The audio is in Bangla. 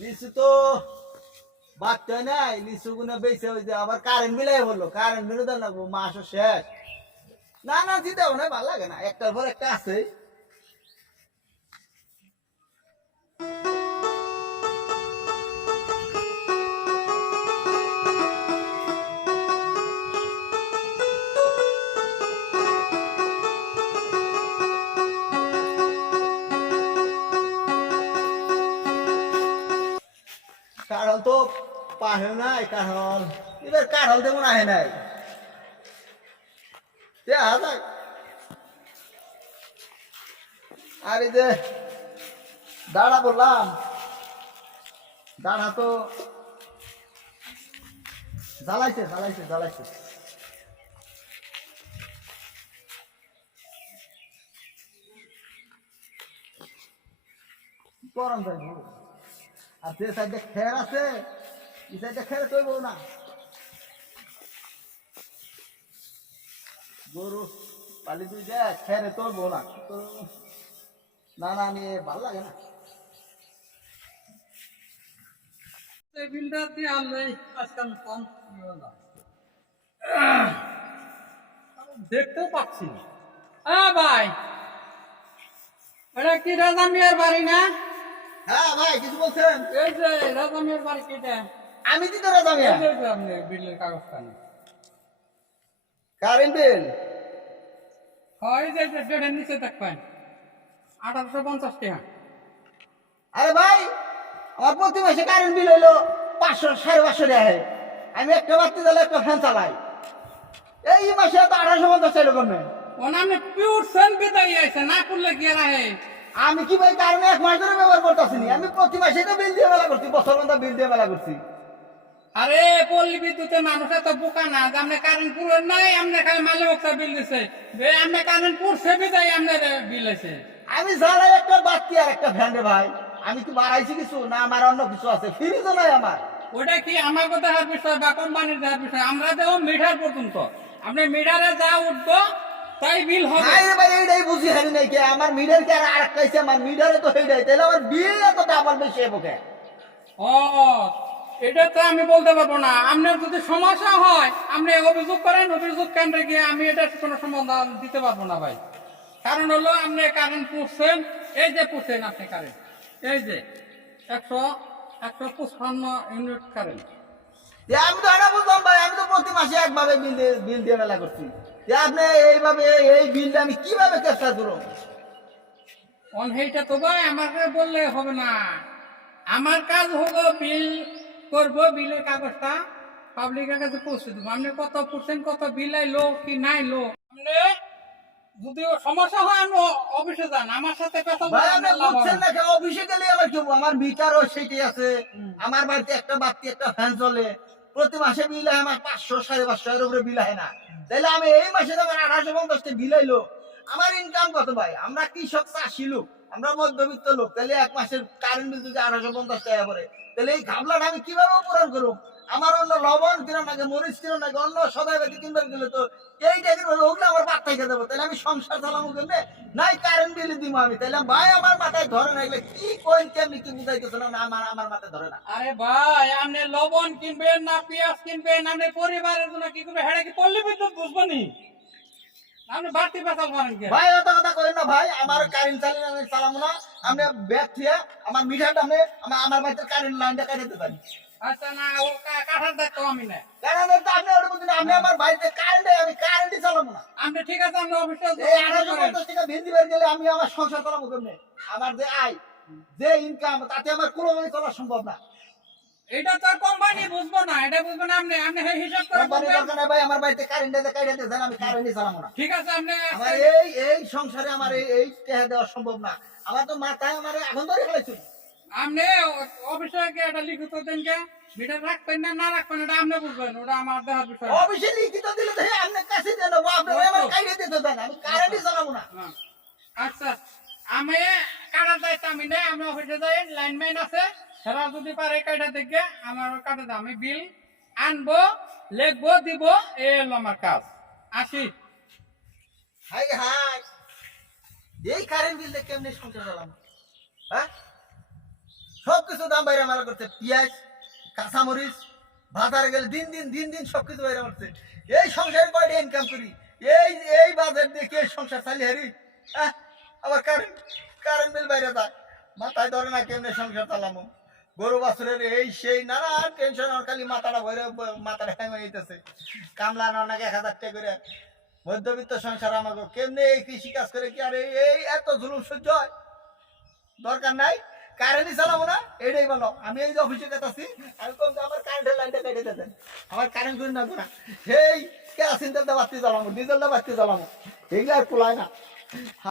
লিচু তো বাচ্চা নাই লিচু গুলো বেঁচে হয়েছে আবার কারেন্ট বিলাই বলল কারেন্ট বিলে দেন লাগবো, মাসও শেষ। না না চিন্তা ভালো লাগে না, একটার পর একটা আছে তো পাহে নাই কারল এবার কারল তেমন আহে নাই। দেখা যাক। আর এই যে দাঁড়া বললাম, দাঁড়া তো জ্বালাইছে জ্বালাইছে জ্বালাইছে। গরম যাই আর যে সাইডে খের আছে, এই সাইডে খের কইব না গরু পালি তুই যা খেরে তোলব না না না আমি ভালো লাগে না বিলটা দিয়ে আনলে আজকাল কম। দেখতেও পাচ্ছি না। ভাই, এটা কি রাজা মিয়ার বাড়ি না হ্যাঁ ভাই কিছু বলছেন? এই যে রাজা বাড়ি কেটে। আমি দিতে আপনি বিলের কাগজটা কারেন্ট বিল? হয় যে যে ডেড়ের নিচে দেখবেন। আঠারোশো পঞ্চাশ টাকা। আরে ভাই আমার প্রতি মাসে কারেন্ট বিল হইল পাঁচশো সাড়ে পাঁচশো হয়। আমি একটা বাড়তি দিলে একটা ফ্যান চালাই। এই মাসে তো আঠারোশো পঞ্চাশ ও না পিওর সেন বিদায় আছে না করলে কি আর আমি কি ভাই কারণে এক মাস ধরে ব্যবহার করতেছি নি। আমি প্রতি মাসে তো বিল দিয়ে মেলা করছি বছর মতো বিল দিয়ে মেলা করছি। আরে পল্লী বিদ্যুতের মানুষ এত বোকা না যে আপনি কারেন্ট পুরো নাই আপনি খালি মালে বক্তা বিল দিছে। আপনি কারেন্ট পুরছে বিদায় আপনার বিল আছে। আমি জ্বালাই একটা বাতি আর একটা ফ্যান রে ভাই। আমি কি বাড়াইছি কিছু না আমার অন্য কিছু আছে? ফ্রিজও নাই আমার। ওটা কি আমার কথা দেওয়ার বিষয় বা কোম্পানির দেওয়ার বিষয়? আমরা দেব মিটার পর্যন্ত। আপনি মিটারে যা উঠবো তাই বিল হবে। নাই কে? আমার মিডার কে আর আরেকটা আছে আমার মিডারে তো সেইটাই তাহলে আমার বিল এত ডাবল বেশি হব কে ও এটা তো আমি বলতে পারব না। আপনার যদি সমস্যা হয় আপনি অভিযোগ করেন অভিযোগ কেন্দ্রে গিয়ে আমি এটা কোনো সমাধান দিতে পারব না ভাই। কারণ হলো আপনি কারেন্ট পুষছেন এই যে পুষছেন আপনি কারেন্ট এই যে একশো একশো পঁচপান্ন ইউনিট কারেন্ট। আমি তো এটা বুঝলাম ভাই আমি তো প্রতি মাসে একভাবে বিল দিয়ে বিল দিয়ে মেলা করছি। আপনি এইভাবে এই বিলটা আমি কীভাবে করব? অন তো ভাই আমাকে বললে হবে না। আমার কাজ হলো বিল করব বিলের কাগজটা পাবলিকের কাছে পৌঁছে দেবো। আপনি কত পার্সেন্ট কত বিল আইলো কি নাই লো আপনি যদি সমস্যা হয় আপনি অফিসে যান আমার সাথে কথা না। অফিসে গেলে আমার কি? আমার মিটারও সেইটাই আছে আমার বাড়িতে একটা বাতি একটা ফ্যান চলে প্রতি মাসে বিল হয় আমার পাঁচশো, সাড়ে পাঁচশো এর উপরে বিল হয় না। তাহলে আমি এই মাসে আমার আঠারোশো পঞ্চাশটা বিল আইলো আমার ইনকাম কত ভাই? আমরা কৃষক চাষি লোক, আমরা মধ্যবিত্ত লোক। তাহলে এক মাসের কারেন্ট বিল যদি আঠারোশো পঞ্চাশ টাকা পড়ে তাহলে এই ঘাবলাটা আমি কীভাবে পূরণ করব? আমার অন্য লবণ কিনা নাকি মরিচ কিনা নাকি অন্য বাতি কিনবার গেলে তো এই টাইপের ওগুলো আমার পাত্তাই খেতে দেবো তাহলে আমি সংসার চালাবো কেমনে? নাই কারেন্ট বিল দিব আমি। তাহলে ভাই আমার মাথায় ধরে না। এগুলো কি কইন কেমনি কি বুঝাইতেছে না? আমার আমার মাথায় ধরে না। আরে ভাই আপনি লবণ কিনবেন না পেঁয়াজ কিনবেন আপনি পরিবারের জন্য কি করবেন? হেটা কি পল্লী বিদ্যুৎ বুঝব নি? আপনি বাড়তি পেশাল করেন কি? ভাই অত কথা কইন না ভাই। আমার কারেন্ট চালিয়ে আমি চালাবো না। আমি ব্যাগ থিয়া আমার মিটারটা আমার আমার বাড়িতে কারেন্ট লাইনটা কাটে দিতে পারি আচ্ছা না ও কাঠার দেখতো আমি না। কারণ তো আপনি আপনি আমার বাড়িতে কারেন্ট আমি কারেন্টই চালাবো না। আপনি ঠিক আছে আপনি অফিসে এই আড়াইশো পঞ্চাশ টাকা ভিন্দি বের গেলে আমি আমার সংসার চালাবো কেমনে? আমার যে আয় যে ইনকাম তাতে আমার কোনোভাবে চলা সম্ভব না। এটা তো কোম্পানি বুঝব না এটা বুঝব না আপনি আপনি হিসাব করে কোম্পানি দরকার নাই ভাই আমার বাড়িতে কারেন্ট আছে কারেন্ট আছে আমি চালাবো না। ঠিক আছে আপনি আমার এই এই সংসারে আমার এই এই দেওয়া সম্ভব না। আমার তো মাথায় আমার এখন ধরে ফেলেছিল আপনি অফিসে গিয়ে এটা লিখিত দেন কে মিটার রাখবেন না না রাখবেন এটা আপনি বুঝবেন ওটা আমার দেখার বিষয় অফিসে লিখিত দিলে তো হ্যাঁ, আপনার কাছে দেন আপনি আমার কাইরে দিতে দেন আমি কারেন্টই চালাবো না। হ্যাঁ। আচ্ছা আমি কাটার দায়িত্ব আমি নেই আমি অফিসে যাই লাইনম্যান আছে সেটা যদি পারে কাটা দেখে আমার কাটা দাও আমি বিল আনব লিখব দিব এ হলো আমার কাজ। আসি। হাই হাই। এই কারেন্ট বিল দেখে কেমনে সংসার চালাম হ্যাঁ? সব কিছু দাম বাইরে মারা করছে, পেঁয়াজ, কাঁচামরিচ, বাজারে গেলে দিন দিন দিন দিন সব কিছু বাইরে মারছে এই সংসারে কয়টা ইনকাম করি? এই এই বাজার দেখে সংসার চালিয়ে হারি? আবার কারেন্ট কারেন্ট বিল বাইরে যায়। মাথায় ধরে না কেমনে সংসার চালামো? গরু বাছুরের এই সেই নানান টেনশন আমার খালি মাথাটা ভরে, মাথাটা হ্যাং হয়ে যেতেছে কামলা না, নাকি এক হাজার টাকা করে মধ্যবিত্ত সংসার আমাকে কেমনে এই কৃষি কাজ করে কি? আর, এই এত জুলুম সহ্য হয়? দরকার নাই? কারেন্টই চালাবো না, এটাই বলো আমি এই যে অফিসে কাটাচ্ছি আমি কম আমার কারেন্টের লাইনটা কেটে দেবেন আমার কারেন্ট করে না না সেই কেরাসিন তেলটা বাতি জ্বালাবো ডিজেলটা বাতি জ্বালাবো এইগুলো আর না।